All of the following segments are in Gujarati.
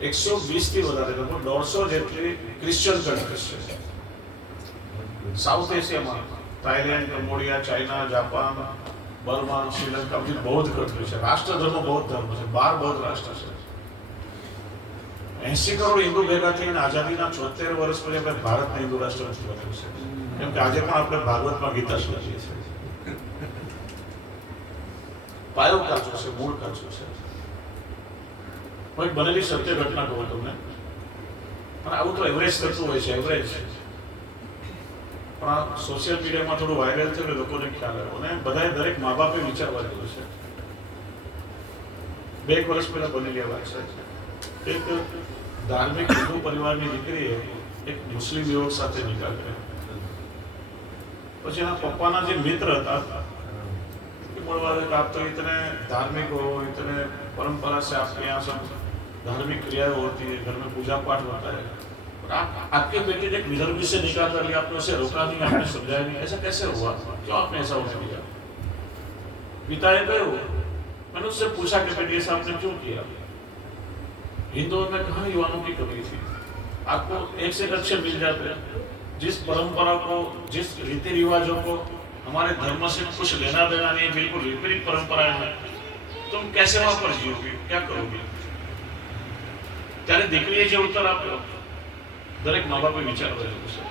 એકસો વીસથી વધારે લગભગ દોઢસો જેટલી ક્રિશ્ચિયન કન્ટ્રીઝ છે. સાઉથ એશિયામાં Thailand Cambodia China Japan Burma Sri Lanka બધી બૌદ્ધ કન્ટ્રી છે. રાષ્ટ્ર ધર્મ બૌદ્ધ ધર્મ છે. બાર બૌદ્ધ રાષ્ટ્ર છે. એસી કરોડ હિન્દુ ભેગા થઈને આઝાદીના છોતેર વર્ષ પછી આપણે ભારતને હિન્દુ રાષ્ટ્ર બન્યું છે કેમ કે આજે પણ આપણે ભાગવતમાં ગીતા સમજીએ છીએ. પાયો કાચો છે, મૂળ કાચો છે. હું એક બનેલી સત્ય ઘટના કહું તમને પણ આવું તો એવરેજ થતું હોય છે એવરેજ પણ આ સોશિયલ મીડિયામાં થોડું વાયરલ થયું એટલે લોકોને ખ્યાલ આવ્યો અને બધાએ દરેક મા બાપે વિચારવા જેવું છે બે એક વર્ષ પહેલા બનેલી આ વાત છે એક ધાર્મિક હિન્દુ પરિવારની દીકરીએ એક મુસ્લિમ યુવક સાથે નિકાહ કર્યો પછી એના પપ્પાના જે મિત્ર હતા कि बोलवा कि आप तो इतने धार्मिक हो इतने परंपरा से आपके यहाँ सब धार्मिक क्रियाएँ होती है, घर में पूजा पाठ होता है। और आप, आपके बेटे ने विधर्मी से निकाह कर लिया, आपने उसे रोका नहीं, आपने समझाया नहीं, ऐसा कैसे हुआ? क्यों आपने ऐसा होने दिया पिताए गए हो मैंने उससे पूछा कि बेटी ऐसा आपने क्यों किया? हिंदुओं में कहा युवाओं की कमी थी? आपको एक से एक अच्छे मिल जाते हैं। जिस परंपरा को, जिस रीति रिवाजों को हमारे धर्म से कुछ लेना देना नहीं, बिल्कुल विपरीत परंपराएँ हैं। तुम कैसे वहाँ पर जियोगे? क्या करोगे? ત્યારે દીકરીએ જે ઉત્તર આપ્યો, દરેક મા બાપે વિચારવા જેવું છે.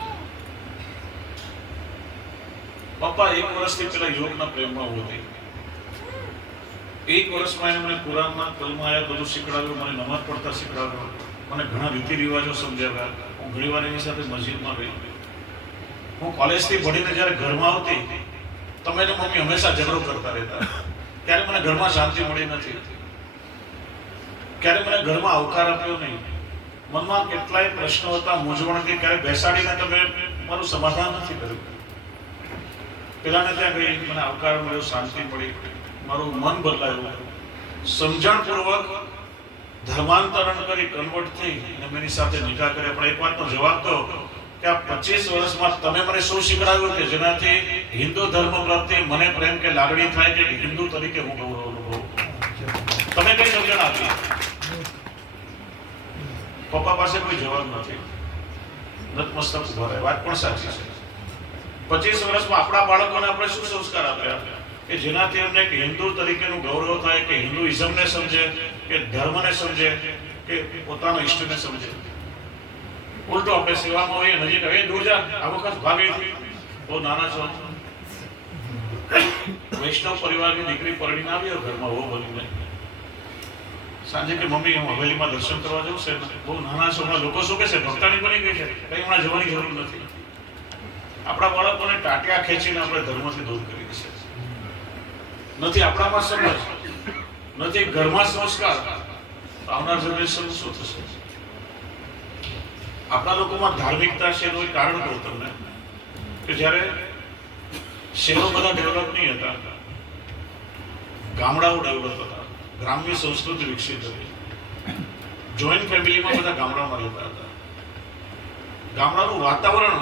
પપ્પા, એક વર્ષથી પેલા યુવકના પ્રેમમાં હતી. એક વર્ષમાં એમણે મને કલમાયા બધું શીખડાવ્યું, મને નમાજ પડતા શીખડાવ્યો. મને ઘણા રીતિ રિવાજો સમજાવ્યા. હું ઘણી વાર એની સાથે મસ્જિદમાં ગઈ. હું કોલેજથી ભણીને જ્યારે ઘરમાં આવતી, તમે મમ્મી હંમેશા ઝઘડો કરતા રહેતા. ત્યારે મને ઘરમાં શાંતિ મળી નથી. ક્યારે મને ઘરમાં આવકાર આપ્યો નહીં? મનમાં કેટલાય પ્રશ્નો હતા, મૂંઝવણ કે ક્યારે બેસાડીને તમે મારું સમાધાન નથી કર્યું? પેલાને ત્યાં ગઈ મને આવકાર મળ્યો, શાંતિ મળી, મારું મન બદલાયું. સમજણપૂર્વક ધર્માંતરણ કરી કન્વર્ટ થઈ અને મેં એની સાથે નિકાહ કર્યા. પણ એક વાતનો જવાબ તો કે આ પચીસ વર્ષમાં તમે મને શું શીખડાવ્યું કે જેનાથી હિન્દુ ધર્મ પ્રત્યે મને પ્રેમ કે લાગણી થાય કે હિન્દુ તરીકે હું ગૌરવ અનુભવું? તમે કઈ સમજણ આપી? પપ્પા પાસે કોઈ જવાબ નથી. નતમસ્તક ઊભા વાત પણ સાચી છે. પચીસ વર્ષમાં આપણા બાળકોને આપણે શું સંસ્કાર આપ્યા? કે જેનાથી એમને એક હિન્દુ તરીકેનું ગૌરવ થાય, કે હિન્દુઇઝમને સમજે, કે ધર્મને સમજે, કે પોતાના ઈષ્ટને સમજે. ઉલટો આપણે સેવામાં હોઈએ, નજીક હવે દૂર જા, આ વખત ભાગી બહુ નાના છો. વૈષ્ણવ પરિવારની દીકરી પરણીને આવ્યો ઘરમાં બહુ બનીને. સાંજે કે મમ્મી, હું હવેલીમાં દર્શન કરવા જવું છે? બહુ નાના છે, હમણાં લોકો શું કે છે, ભક્તાની બની ગઈ છે, કઈ હમણાં જવાની જરૂર નથી. આપણા બાળકોને ટાટિયા ખેંચીને આપણે ધર્મથી દૂર કરી છે. નથી આપણામાં સમજ, નથી ઘરમાં સંસ્કાર આવનાર જનરેશન શું થશે? આપણા લોકોમાં ધાર્મિકતા છે એનું કારણ કહું તમને, કે જ્યારે શહેરો બધા ડેવલપ નહીં હતા, ગામડાઓ ડેવલપ હતા. ગ્રામ્ય સંસ્કૃતિ વિકસિત હતી જોઈન્ટ ફેમિલીમાં બધા ગામડામાં રહેતા હતા. ગામડાનું વાતાવરણ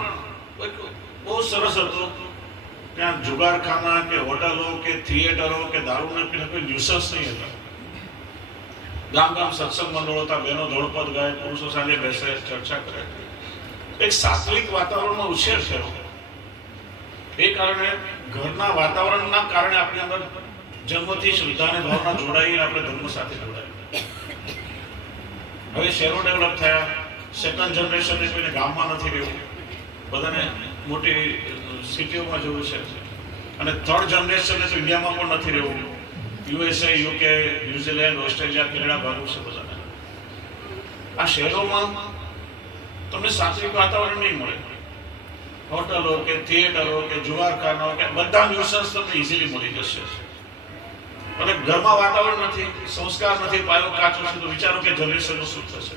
બહુ સરસ હતું. ત્યાં જુગારખાના કે હોટલો કે થિયેટરો કે દારૂના પીને કોઈ ન્યુસન્સ નહીં હતા. ગામ ગામ સત્સંગ મંડળો હતા. બહેનો ધોળપદ ગાય, પુરુષો સાંજે બેસે, ચર્ચા કરે. એક સાત્વિક વાતાવરણમાં ઉછેર થયો. એ કારણે ઘરના વાતાવરણના કારણે આપણી અંદર જન્મથી શ્રદ્ધા અને ભાવના જોડાઈ આપણે ધર્મ સાથે જોડાઈ હવે શહેરો ડેવલપ થયા સેકન્ડ જનરેશનને કોઈને ગામમાં નથી રહેવું. બધાને મોટી સિટીઓમાં જવું છે. અને થર્ડ જનરેશનને તો ઇન્ડિયામાં પણ નથી રહેવું. USA UK New Zealand Australia Canada ભાગવું છે બધાને. આ શહેરોમાં તમને સાત્વિક વાતાવરણ નહીં મળે. હોટલો કે થિયેટરો કે જુવારખાનાઓ કે બધા ન્યુસન્સ તમને ઇઝીલી મળી જશે. અને ઘરમાં વાતાવરણ નથી, સંસ્કાર નથી, પાયો કાચો છે, તો વિચારો કે જનરેશનનું શું થશે?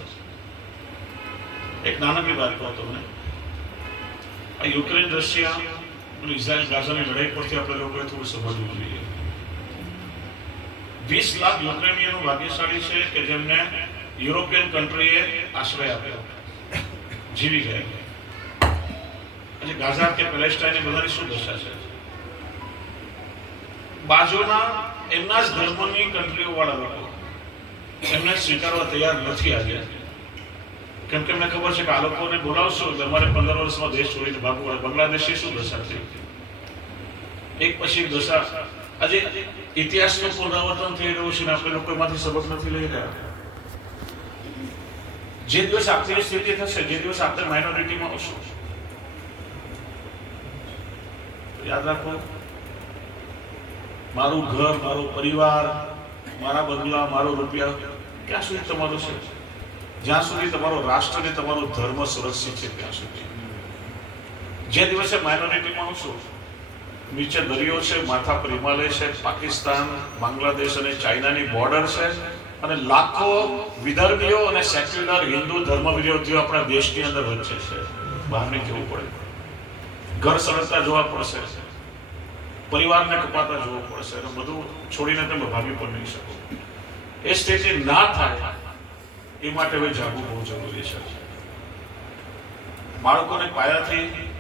એક નાનકડી વાત કહું તમને. આ યુક્રેન, રશિયા અને ઇઝરાયલ ગાઝાની લડાઈ પરથી આપણે લોકોએ થોડું સમજવું જોઈએ વીસ લાખ યુક્રેનિયનો ભાગ્યશાળી છે કે જેમને યુરોપિયન કન્ટ્રીએ આશ્રય આપ્યો. જીવી ગયા. અને ગાઝા કે પેલેસ્ટાઈન બધાની શું દશા છે? બાજુના એમના જ ધર્મની કન્ટ્રીઓ વાળા લોકો. એમને સ્વીકારવા તૈયાર નથી આજે કેમ કે અમને ખબર છે કે આ લોકોને બોલાવશો એટલે અમારે પંદર વર્ષમાં દેશ છોડીને ભાગવું પડે. બાંગ્લાદેશી શું દશા થઈ? એક પછી એક દશા. આજે ઇતિહાસનું પુનરાવર્તન થઈ રહ્યું છે ને આપણે લોકો એમાંથી સબક નથી લઈ રહ્યા. જે દિવસ આપની સ્થિતિ થશે, જે દિવસ આપણે માઇનોરિટીમાં હશો યાદ રાખો મારું ઘર, મારો પરિવાર, મારા બંગલા, મારો રૂપિયા ક્યાં સુધી તમારું છે? જ્યાં સુધી તમારો રાષ્ટ્ર ને તમારો ધર્મ સુરક્ષિત છે, ત્યાં સુધી. જે દિવસે માઇનોરિટીમાં આવશો, નીચે દરિયો છે, માથા પર હિમાલય છે, પાકિસ્તાન, બાંગ્લાદેશ અને ચાઇનાની બોર્ડર છે, અને લાખો વિદર્ભીઓ અને સેક્યુલર હિન્દુ ધર્મ વિરોધીઓ આપણા દેશની અંદર વચ્ચે છે. બહાર નીકળવું પડે. ઘર સળગતા જોવા પડશે. પરિવારને કપાતા જોવો પડશે અને બધું છોડીને તમે ભાગી પણ નહીં શકો. એ સ્થિતિ ના થાય એ માટે હવે જાગવું બહુ જરૂરી છે. બાળકોને પાયાથી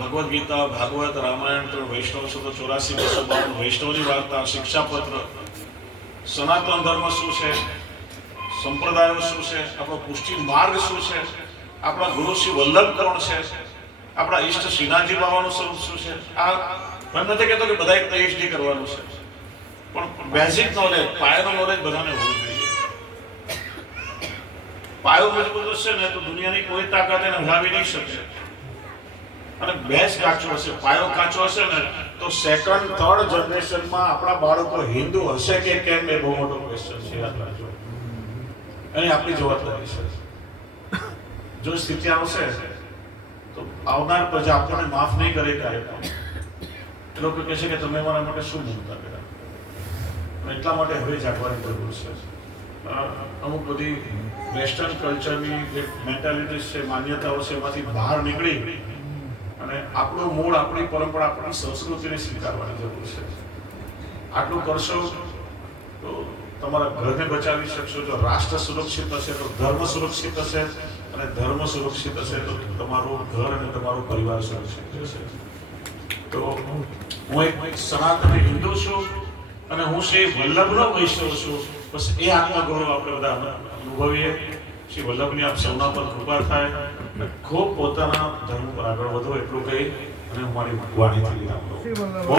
ભગવદ્ ગીતા, ભાગવત રામાયણ, તો વૈષ્ણવ છો ચોરાસી બસો બાવન વૈષ્ણવની વાર્તા, શિક્ષાપત્ર. સનાતન ધર્મ શું છે? સંપ્રદાયો શું છે? આપણો પુષ્ટિ માર્ગ શું છે? આપણા ગુરુ શ્રી વલ્લભ કોણ છે? આપણા ઈષ્ટ શ્રીનાજી બાબાનું સ્વરૂપ શું છે? આ હું નથી કહેતો કે બધાએ પીએચડી કરવાનું છે. પણ બેઝિક નોલેજ પાયાનો નોલેજ બધાને હોવું જોઈએ. પાયો મજબૂત હશે ને તો દુનિયાની કોઈ તાકાત એને હલાવી નહીં શકે. અને બેઝ કાચો હશે, પાયો કાચો હશે ને તો સેકન્ડ થર્ડ જનરેશનમાં આપણા બાળકો હિન્દુ હશે કે કેમ એ બહુ મોટો ક્વેશ્ચન છે, યાદ રાખજો. અને આપણી જવાબદારી છે. જો સ્થિતિ આવશે, તો આવનાર પ્રજા આપણને માફ નહીં કરે કાર્યક્રમ પણ એ લોકો કહે છે કે તમે મારા માટે શું મૂકતા કર્યા એટલા માટે હવે જાગવાની જરૂર છે અમુક બધી વેસ્ટર્ન કલ્ચરની જે મેન્ટાલિટીઝ છે, માન્યતાઓ છે, એમાંથી બહાર નીકળી અને આપણું મૂળ, આપણી પરંપરા, આપણી સંસ્કૃતિને સ્વીકારવાની જરૂર છે. આટલું કરશો તો તમારા ઘરને બચાવી શકશો, જો રાષ્ટ્ર સુરક્ષિત હશે તો ધર્મ સુરક્ષિત હશે અને ધર્મ સુરક્ષિત હશે તો તમારું ઘર અને તમારો પરિવાર સુરક્ષિત રહેશે તો હું એક સનાતન હિન્દુ છું અને હું શ્રી વલ્લભનો વૈષ્ણવ છું. બસ એ આત્મગૌરવ આપણે બધા અનુભવીએ. શ્રી વલ્લભની આપ સૌના પર કૃપા થાય અને ખૂબ પોતાના ધર્મ પર આગળ વધો એટલું કહી અને હું મારી વાણીથી. બહુ